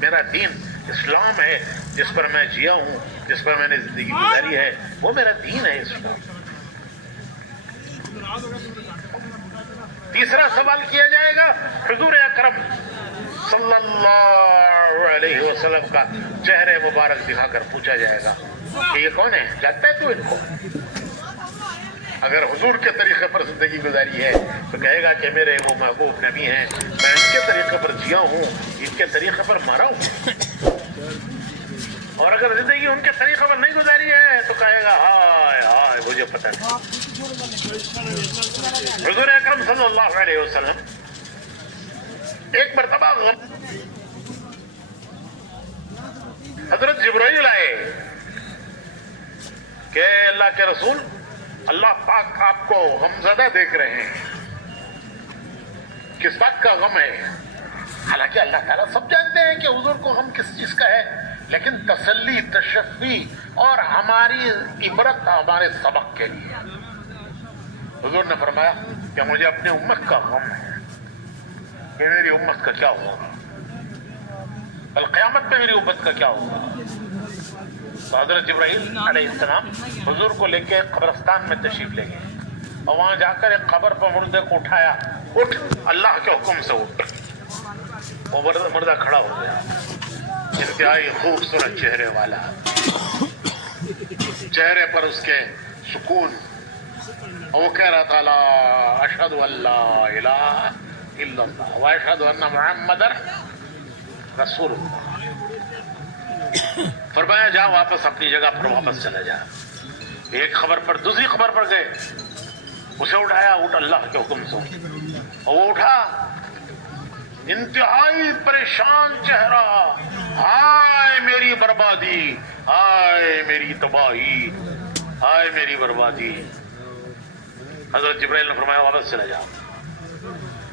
میرا دین اسلام ہے، جس پر میں جیا ہوں، جس پر میں نے زندگی گزاری ہے، وہ میرا دین ہے اسلام۔ تیسرا سوال کیا جائے گا حضور اکرم صلی اللہ علیہ وسلم کا چہرے مبارک دکھا کر پوچھا جائے گا کہ یہ کون ہے، جانتا ہے تو ان کو؟ اگر حضور کے طریقے پر زندگی گزاری ہے تو کہے گا کہ میرے وہ محبوب نبی ہیں، میں ان کے طریقے پر جیا ہوں، ان کے طریقے پر مرا ہوں۔ اور اگر زندگی ان کے طریقے پر نہیں گزاری ہے تو کہے گا ہائے ہائے مجھے پتہ نہیں۔ حضور اکرم صلی اللہ علیہ وسلم ایک مرتبہ حضرت جبرائیل آئے کہ اللہ کے رسول، اللہ پاک آپ کو غمزدہ دیکھ رہے ہیں، کس بات کا غم ہے؟ حالانکہ اللہ تعالیٰ سب جانتے ہیں کہ حضور کو غم کس چیز کا ہے، لیکن تسلی، تشفی اور ہماری عبرت، ہمارے سبق کے لیے حضور نے فرمایا کہ مجھے اپنے امت کا غم ہے کہ میری امت کا کیا ہوگا، کل قیامت میں میری امت کا کیا ہوگا۔ تو حضرت جبرائیل علیہ السلام حضور کو لے کے قبرستان میں تشریف لے گئے اور وہاں جا کر ایک قبر پر مردے کو اٹھایا، اٹھ، اللہ کے حکم سے اٹھ۔ وہ مردہ کھڑا ہو گیا، انتہائی خوبصورت چہرے والا، چہرے پر اس کے سکون، وہ کہہ رہا تھا لا اشہد ان لا الہ الا اللہ و اشہد ان محمد رسول اللہ۔ فرمایا جا واپس اپنی جگہ پر واپس چلا جا۔ ایک خبر پر دوسری خبر پر گئے، اسے اٹھایا، اٹھ اللہ کے حکم سے، اور وہ اٹھا، انتہائی پریشان چہرہ، ہائے میری بربادی، ہائے میری تباہی، ہائے میری بربادی۔ حضرت جبرائیل نے فرمایا واپس چلا جا۔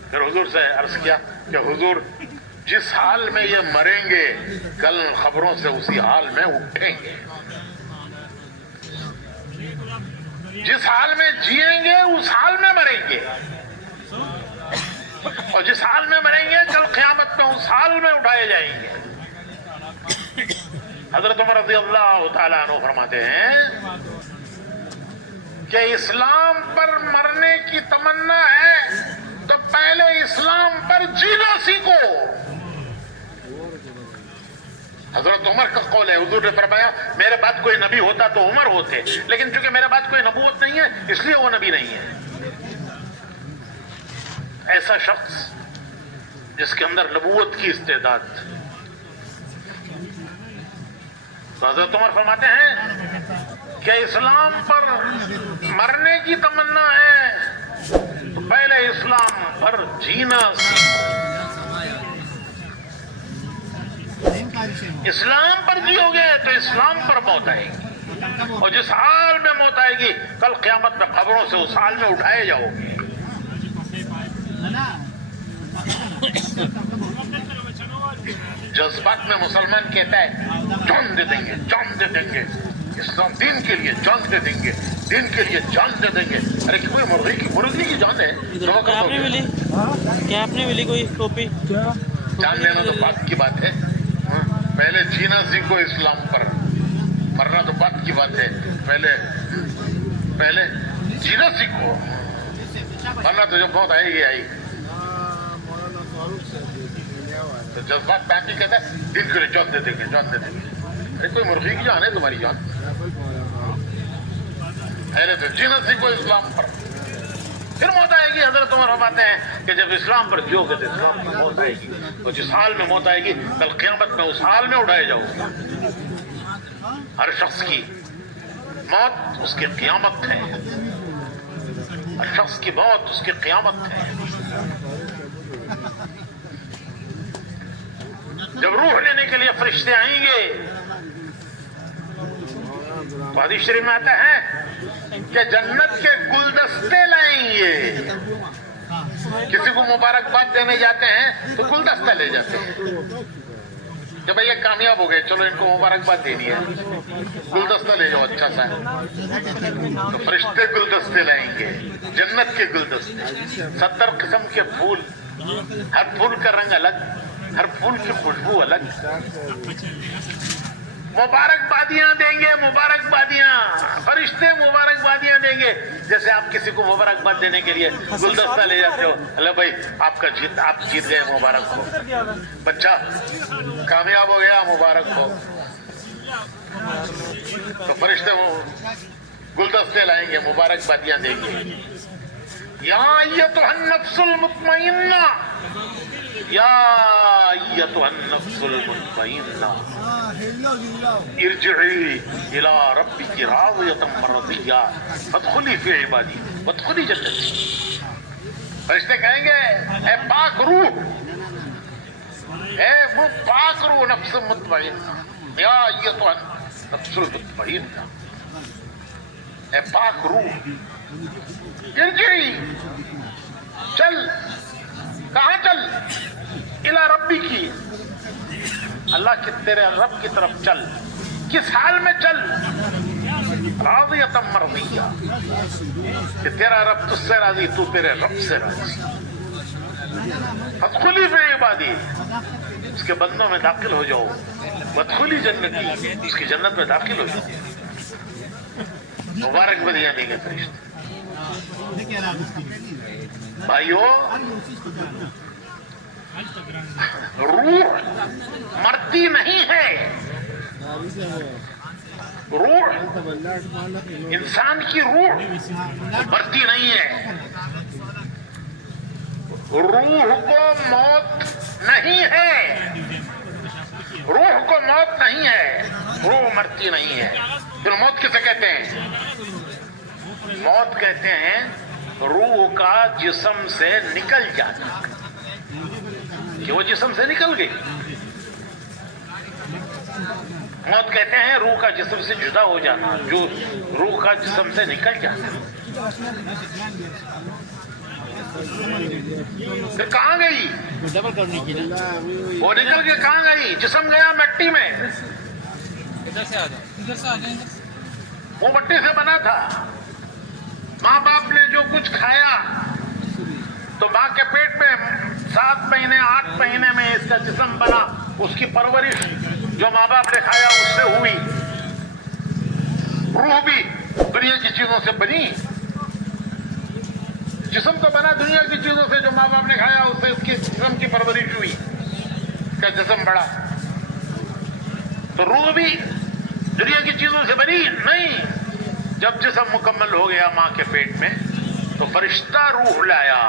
پھر حضور سے عرض کیا کہ حضور جس حال میں یہ مریں گے کل خبروں سے اسی حال میں اٹھیں گے، جس حال میں جیئیں گے اس حال میں مریں گے، اور جس حال میں مریں گے کل قیامت میں اس حال میں اٹھائے جائیں گے۔ حضرت عمر رضی اللہ تعالیٰ عنہ فرماتے ہیں کہ اسلام پر مرنے کی تمنا ہے تو پہلے اسلام پر جینا سیکھو۔ حضرت عمر کا قول ہے، حضور نے فرمایا میرے بعد کوئی نبی ہوتا تو عمر ہوتے، لیکن چونکہ میرے بعد کوئی نبوت نہیں ہے اس لیے وہ نبی نہیں ہے۔ ایسا شخص جس کے اندر نبوت کی استعداد، تو حضرت عمر فرماتے ہیں کہ اسلام پر مرنے کی تمنا ہے تو پہلے اسلام پر جینا سیکھو۔ اسلام پر جیو گے تو اسلام پر موت آئے گی، اور جس حال میں موت آئے گی کل قیامت میں قبروں سے اس حال میں اٹھائے جاؤ گے۔ جذبات میں مسلمان کہتا ہے جان دے دیں گے، جان دے دیں گے، اسلام دین کے لیے جان دے دیں گے، دین کے لیے جان دے دیں گے۔ ارے کوئی مرغی کی جان ہے، کیا آپ نے ملی کوئی ٹوپی؟ جان لینا تو بات کی بات ہے، پہلے جینا سیکھو اسلام پر، مرنا تو بات کی بات ہے، پہلے جینا سیکھو، ورنہ تو جب موت آئے گی آئے گی۔ تو جذبات باقی کہتا ہے دین کے لیے جان دے دیں گے، جان دے دیں گے۔ ارے کوئی مرغی کی جان ہے تمہاری جان؟ پہلے تو جینا سیکھو اسلام پر، پھر موت آئے گی۔ حضرت عمر فرماتے ہیں کہ جب اسلام پر جیو گے تو اسلام پر موت آئے گی، اور جس حال میں موت آئے گی کل قیامت میں اس حال میں اٹھائے جاؤ گے۔ ہر شخص کی موت اس کی قیامت ہے، ہر شخص کی موت اس کی قیامت ہے۔ جب روح لینے کے لیے فرشتے آئیں گے تو حدیث شریف میں آتا ہے کہ جنت کے گلدستے لائیں گے۔ کسی کو مبارکباد دینے جاتے ہیں تو گلدستہ لے جاتے ہیں کہ بھئی یہ کامیاب ہو گئے، چلو ان کو مبارکباد دینی ہے، گلدستہ لے جاؤ اچھا سا۔ تو فرشتے گلدستے لائیں گے، جنت کے گلدستے، 70 قسم کے پھول، ہر پھول کا رنگ الگ، ہر پھول کی خوشبو الگ. مبارکبادیاں دیں گے, مبارکبادیاں, فرشتے مبارکبادیاں دیں گے. جیسے آپ کسی کو مبارکباد دینے کے لیے گلدستہ لے جاتے ہو, اللہ بھائی آپ جیت گئے, مبارک ہو, بچہ کامیاب ہو گیا, مبارک ہو. تو فرشتے گلدستے لائیں گے, مبارکبادیاں دیں گے. یا ایتھا النفس المطمئنہ, یا ایتھا النفس المطمئنہ ارجعی الی ربک راضیۃ مرضیہ فادخلی فی عبادی وادخلی جنتی. فرشتے کہیں گے اے پاک روح, اے وہ پاک روح نفس مطمئنہ, یا ایتھا النفس المطمئنہ, اے پاک روح ارجعی, چل. کہاں چل؟ الی ربی کی, اللہ کی تیرے رب کی طرف چل. کس حال میں چل؟ راضیۃ مرضیہ, کہ تیرا رب تجھ سے راضی, تو تیرے رب سے راضی. فادخلی فی عبادی, اس کے بندوں میں داخل ہو جاؤ. وادخلی جنتی, اس کی جنت میں داخل ہو جاؤ. مبارکبادیاں دیں گے فرشتے. بھائیو, روح مرتی نہیں ہے. روح, انسان کی روح مرتی نہیں ہے. روح کو موت نہیں ہے, روح کو موت نہیں ہے, روح مرتی نہیں ہے. پھر موت کسے کہتے ہیں؟ موت کہتے ہیں روح کا جسم سے نکل جانا, کہ وہ جسم سے نکل گئی. موت کہتے ہیں روح کا جسم سے جدا ہو جانا, جو روح کا جسم سے نکل جانا. پھر کہاں گئی وہ؟ نکل کے کہاں گئی؟ جسم گیا مٹی میں. وہ مٹی سے بنا تھا. ماں باپ نے جو کچھ کھایا تو ماں کے پیٹ میں 7 مہینے 8 مہینے میں اس کا جسم بنا. اس کی پرورش جو ماں باپ نے کھایا اس سے ہوئی. روح بھی دنیا کی چیزوں سے بنی. جسم تو بنا دنیا کی چیزوں سے, جو ماں باپ نے کھایا اس سے اس کی جسم کی پرورش ہوئی, اس کا جسم بڑا. تو روح بھی دنیا کی چیزوں سے بنی نہیں. جب جسم مکمل ہو گیا ماں کے پیٹ میں تو فرشتہ روح لایا,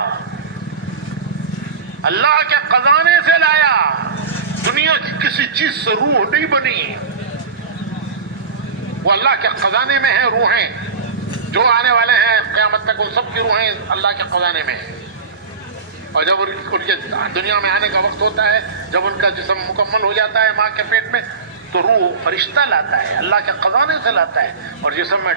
اللہ کے خزانے سے لایا. دنیا کی کسی چیز سے روح نہیں بنی, وہ اللہ کے خزانے میں ہیں روحیں. جو آنے والے ہیں قیامت تک ان سب کی روحیں اللہ کے خزانے میں ہیں. اور جب ان کے دنیا میں آنے کا وقت ہوتا ہے, جب ان کا جسم مکمل ہو جاتا ہے ماں کے پیٹ میں, تو روح فرشتہ لاتا ہے, اللہ کے خزانے سے لاتا ہے اور جسم میں